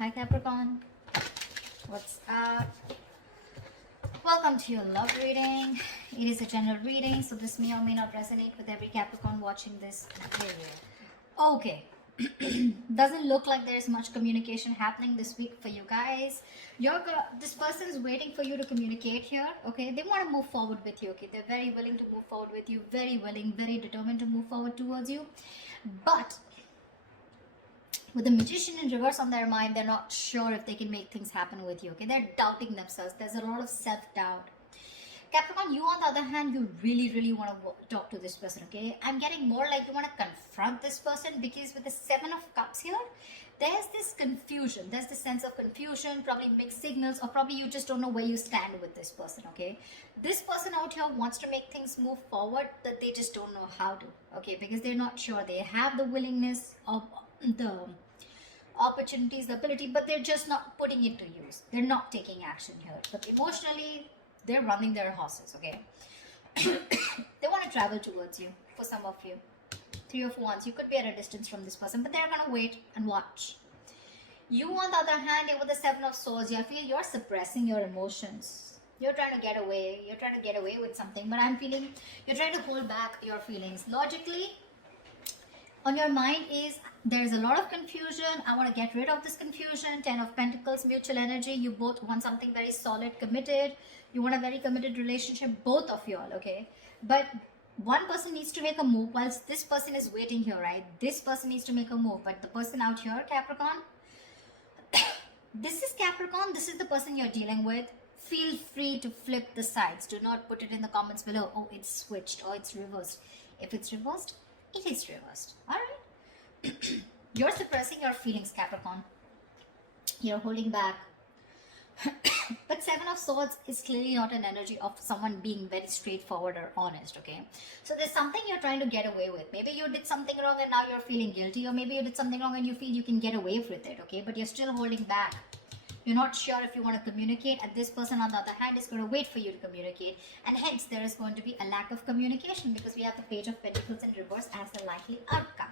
Hi Capricorn, what's up? Welcome to your love reading. It is a general reading, so this may or may not resonate with every Capricorn watching this video. Okay, doesn't look like there's much communication happening this week for you guys. This person is waiting for you to communicate here. Okay, they want to move forward with you. Okay, they're very willing to move forward with you, very willing, very determined to move forward towards you, but with the Magician in reverse on their mind, they're not sure if they can make things happen with you. Okay, they're doubting themselves. There's a lot of self-doubt. Capricorn, you on the other hand, you really want to talk to this person. Okay, I'm getting more like you want to confront this person, because with the Seven of Cups here, there's this confusion. There's this sense of confusion, probably mixed signals, or probably you just don't know where you stand with this person. Okay, this person out here wants to make things move forward, that they just don't know how to. Okay, because they're not sure. They have the willingness of the opportunities, the ability, but they're just not putting it to use. They're not taking action here. But emotionally, they're running their horses. Okay, they want to travel towards you. For some of you, Three of Wands, you could be at a distance from this person, but they're gonna wait and watch. You on the other hand, with the Seven of Swords, I feel you're suppressing your emotions. You're trying to get away. You're trying to get away with something, but I'm feeling you're trying to hold back your feelings. Logically, on your mind is there's a lot of confusion. I want to get rid of this confusion. Ten of Pentacles, mutual energy. You both want something very solid, committed. You want a very committed relationship, both of you all, okay? But one person needs to make a move whilst this person is waiting here, right? This person needs to make a move, but the person out here, Capricorn, this is Capricorn. This is the person you're dealing with. Feel free to flip the sides. Do not put it in the comments below. Oh, it's switched or it's reversed. If it's reversed, it is reversed. All right. You're suppressing your feelings, Capricorn. You're holding back. But Seven of Swords is clearly not an energy of someone being very straightforward or honest, okay? So there's something you're trying to get away with. Maybe you did something wrong and now you're feeling guilty, or maybe you did something wrong and you feel you can get away with it, okay? But you're still holding back. You're not sure if you want to communicate, and this person on the other hand is going to wait for you to communicate, and hence there is going to be a lack of communication, because we have the Page of Pentacles in reverse as a likely outcome.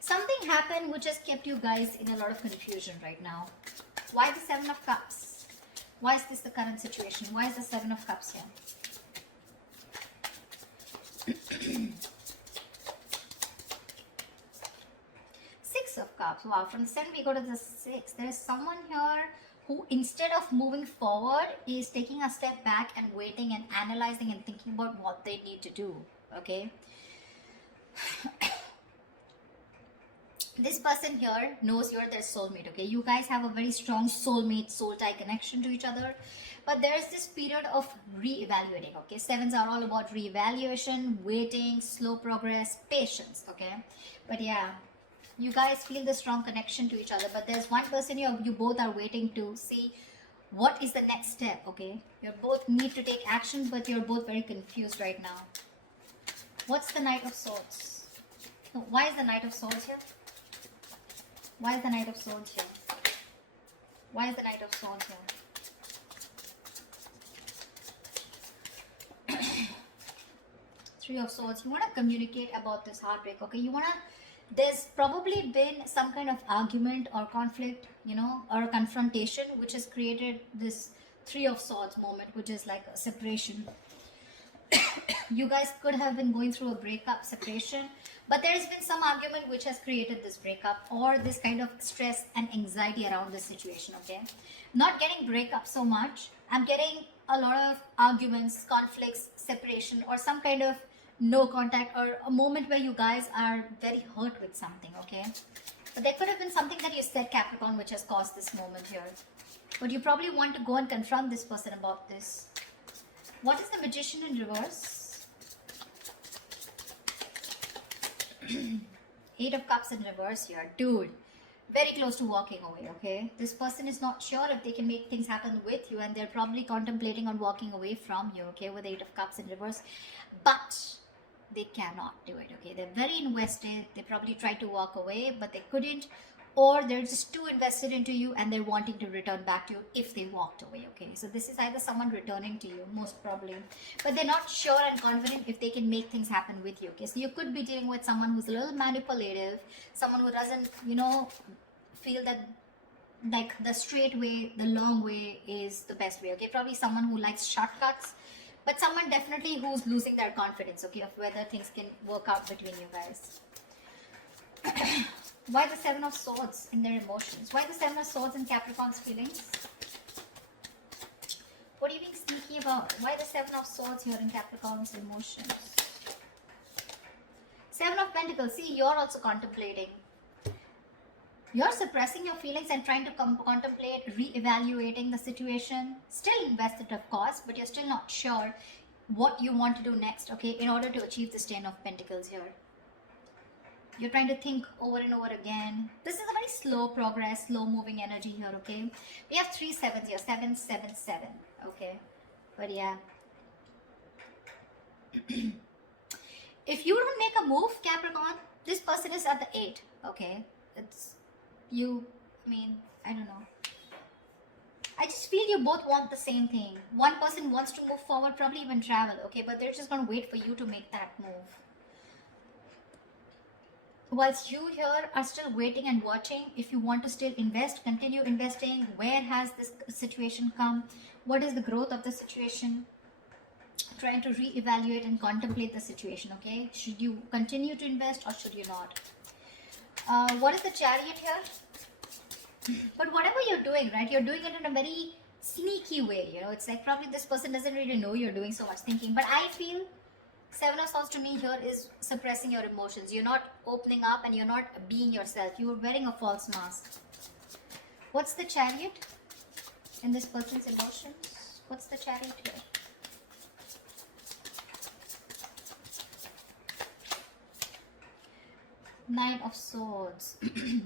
Something happened which has kept you guys in a lot of confusion right now. Why the Seven of Cups? Why is this the current situation? Why is the Seven of Cups here? Six of Cups. Wow, from the 7 we go to the 6. There is someone here who, instead of moving forward, is taking a step back and waiting and analyzing and thinking about what they need to do. Okay. This person here knows you're their soulmate. Okay, you guys have a very strong soulmate, soul tie connection to each other, but there's this period of re-evaluating. Okay, sevens are all about re-evaluation, waiting, slow progress, patience. Okay, but yeah, you guys feel the strong connection to each other, but there's one person you both are waiting to see what is the next step. Okay, you both need to take action, but you're both very confused right now. What's the Knight of Swords? Why is the Knight of Swords here? Why is the Knight of Swords here? Why is the Knight of Swords here? Three of Swords. You want to communicate about this heartbreak, okay? You want to... There's probably been some kind of argument or conflict, you know, or confrontation, which has created this Three of Swords moment, which is like a separation. You guys could have been going through a breakup, separation, but there has been some argument which has created this breakup or this kind of stress and anxiety around this situation, okay? Not getting breakup so much. I'm getting a lot of arguments, conflicts, separation, or some kind of no contact, or a moment where you guys are very hurt with something, okay? But there could have been something that you said, Capricorn, which has caused this moment here. But you probably want to go and confront this person about this. What is the Magician in reverse? Eight of Cups in reverse here. Dude, very close to walking away, okay? This person is not sure if they can make things happen with you, and they're probably contemplating on walking away from you, okay, with Eight of Cups in reverse. But they cannot do it, okay? They're very invested. They probably tried to walk away, but they couldn't. Or they're just too invested into you and they're wanting to return back to you if they walked away, okay? So this is either someone returning to you, most probably, but they're not sure and confident if they can make things happen with you, okay? So you could be dealing with someone who's a little manipulative, someone who doesn't, you know, feel that like the straight way, the long way is the best way. Okay, probably someone who likes shortcuts, but someone definitely who's losing their confidence, okay, of whether things can work out between you guys. Why the Seven of Swords in their emotions? Why the Seven of Swords in Capricorn's feelings? What are you being sneaky about? Why the Seven of Swords here in Capricorn's emotions? Seven of Pentacles. See, you're also contemplating. You're suppressing your feelings and trying to contemplate re-evaluating the situation. Still invested, of course, but you're still not sure what you want to do next, okay, in order to achieve this Ten of Pentacles here. You're trying to think over and over again. This is a very slow progress, slow moving energy here, okay? We have 3 sevens here, 7, 7, 7, okay? But yeah. If you don't make a move, Capricorn, this person is at the 8, okay? It's you, I mean, I don't know. I just feel you both want the same thing. One person wants to move forward, probably even travel, okay? But they're just going to wait for you to make that move. Whilst you here are still waiting and watching, if you want to still invest, continue investing. Where has this situation come? What is the growth of the situation? Trying to re-evaluate and contemplate the situation, okay? Should you continue to invest or should you not? What is the Chariot here? But whatever you're doing, right, you're doing it in a very sneaky way, you know. It's like probably this person doesn't really know you're doing so much thinking. But I feel Seven of Swords to me here is suppressing your emotions. You're not opening up and you're not being yourself. You're wearing a false mask. What's the Chariot in this person's emotions? What's the Chariot here? Nine of Swords.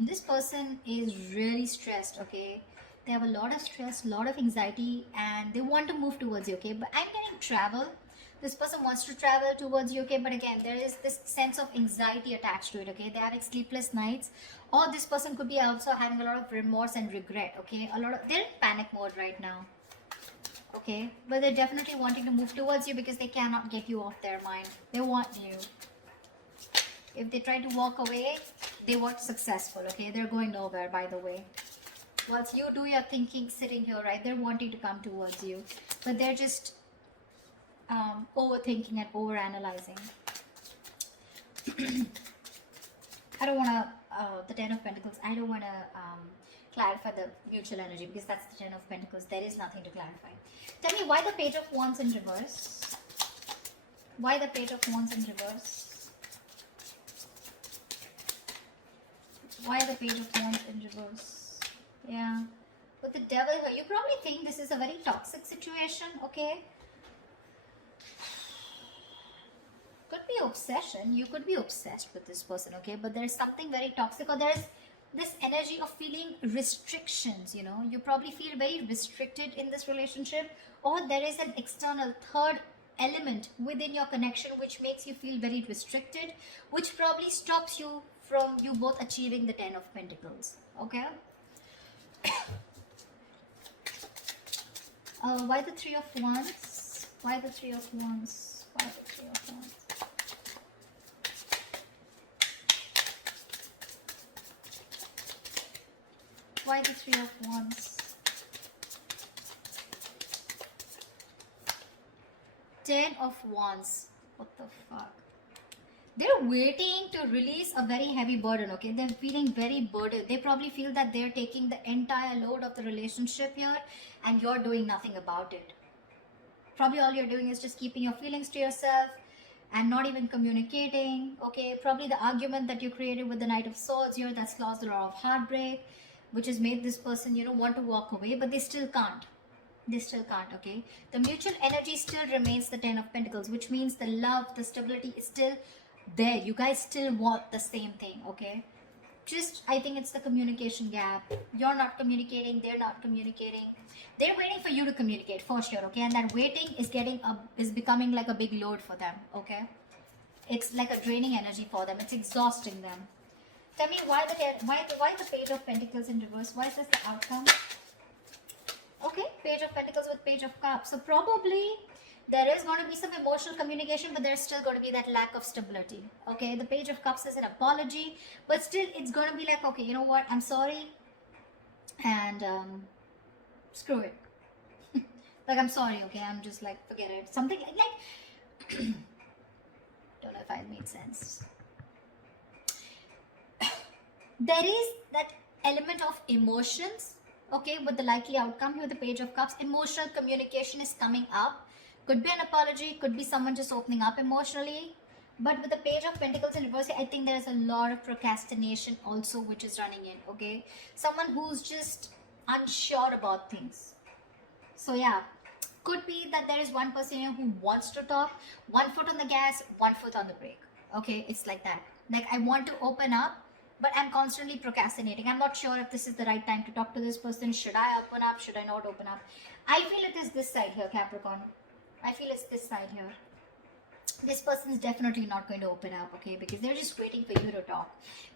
This person is really stressed, okay? They have a lot of stress, a lot of anxiety, and they want to move towards you, okay? But I'm getting travel. This person wants to travel towards you, okay? But again, there is this sense of anxiety attached to it, okay? They're having sleepless nights. Or this person could be also having a lot of remorse and regret, okay? They're in panic mode right now, okay? But they're definitely wanting to move towards you because they cannot get you off their mind. They want you. If they try to walk away, they weren't successful, okay? They're going nowhere, by the way. Whilst you do your thinking sitting here, right? They're wanting to come towards you. But they're just overthinking and overanalyzing. I don't want to, the Ten of Pentacles, I don't want to clarify the mutual energy because that's the Ten of Pentacles. There is nothing to clarify. Tell me why the Page of Wands in reverse? Why the Page of Wands in reverse? Why the Page of Wands in reverse? Yeah. With the Devil here, you probably think this is a very toxic situation, okay? Could be obsession. You could be obsessed with this person, okay? But there's something very toxic, or there's this energy of feeling restrictions, you know? You probably feel very restricted in this relationship, or there is an external third element within your connection which makes you feel very restricted, which probably stops you from you both achieving the Ten of Pentacles, okay? Why the Three of Wands? Why the Three of Wands? Why the Three of Wands? Why the Three of Wands? Ten of Wands. What the fuck? They're waiting to release a very heavy burden, okay? They're feeling very burdened. They probably feel that they're taking the entire load of the relationship here and you're doing nothing about it. Probably all you're doing is just keeping your feelings to yourself and not even communicating, okay? Probably the argument that you created with the Knight of Swords here, that's caused a lot of heartbreak, which has made this person, you know, want to walk away, but they still can't. They still can't, okay? The mutual energy still remains the Ten of Pentacles, which means the love, the stability is still there. You guys still want the same thing, okay? Just, I think it's the communication gap. You're not communicating, they're not communicating. They're waiting for you to communicate for sure, okay? And that waiting is becoming like a big load for them, okay? It's like a draining energy for them. It's exhausting them. Tell me why the Page of Pentacles in reverse? Why is this the outcome? Okay, Page of Pentacles with Page of Cups. So probably there is going to be some emotional communication, but there's still going to be that lack of stability. Okay, the Page of Cups is an apology, but still it's going to be like, okay, you know what? I'm sorry. and screw it. Like, I'm sorry, okay? I'm just like, forget it. Something like don't know if I made sense. There is that element of emotions, okay, with the likely outcome here with the Page of Cups. Emotional communication is coming up. Could be an apology, could be someone just opening up emotionally. But with the Page of Pentacles in reverse, I think there's a lot of procrastination also which is running in, okay? Someone who's just unsure about things. So yeah, could be that there is one person here who wants to talk, 1 foot on the gas, 1 foot on the brake. Okay, it's like that. Like, I want to open up, but I'm constantly procrastinating. I'm not sure if this is the right time to talk to this person. Should I open up? Should I not open up? I feel it is this side here, Capricorn. I feel it's this side here. This person is definitely not going to open up, okay, because they're just waiting for you to talk.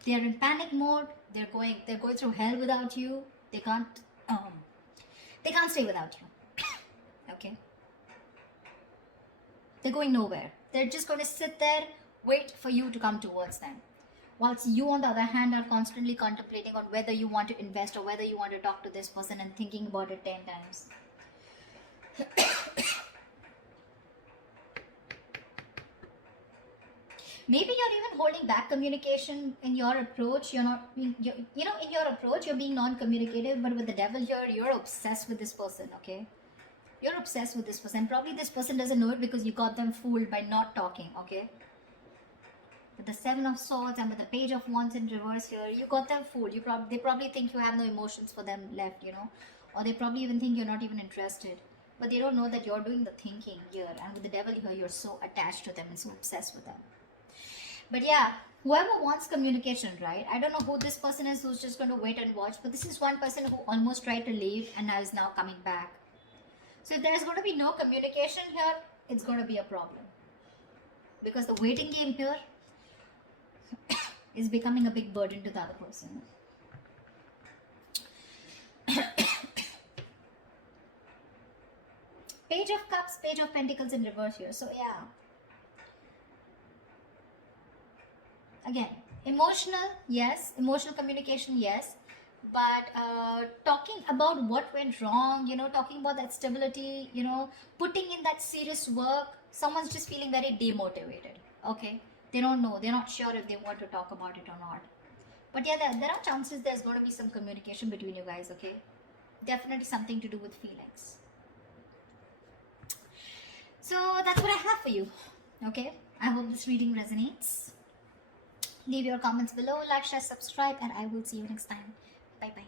They're in panic mode. They're going through hell without you. They can't stay without you. Okay, they're going nowhere. They're just going to sit there, wait for you to come towards them, whilst you on the other hand are constantly contemplating on whether you want to invest or whether you want to talk to this person and thinking about it 10 times. Maybe you're even holding back communication in your approach. You're not being, in your approach you're being non-communicative, but with the devil here, you're obsessed with this person, okay? You're obsessed with this person. Probably this person doesn't know it because you got them fooled by not talking, okay? With the 7 of Swords and with the Page of Wands in reverse here, you got them fooled. They probably think you have no emotions for them left, or they probably even think you're not even interested. But they don't know that you're doing the thinking here. And with the devil here, you're so attached to them and so obsessed with them. But yeah, whoever wants communication, right? I don't know who this person is who's just going to wait and watch. But this is one person who almost tried to leave and now is now coming back. So if there's going to be no communication here, it's going to be a problem. Because the waiting game here is becoming a big burden to the other person. Page of Cups, Page of Pentacles in reverse here. So yeah. Again, emotional, yes. Emotional communication, yes. But talking about what went wrong, talking about that stability, putting in that serious work, someone's just feeling very demotivated, okay? They don't know, they're not sure if they want to talk about it or not. But yeah, there are chances there's going to be some communication between you guys, okay? Definitely something to do with feelings. So that's what I have for you, okay? I hope this reading resonates. Leave your comments below, like, share, subscribe, and I will see you next time. Bye-bye.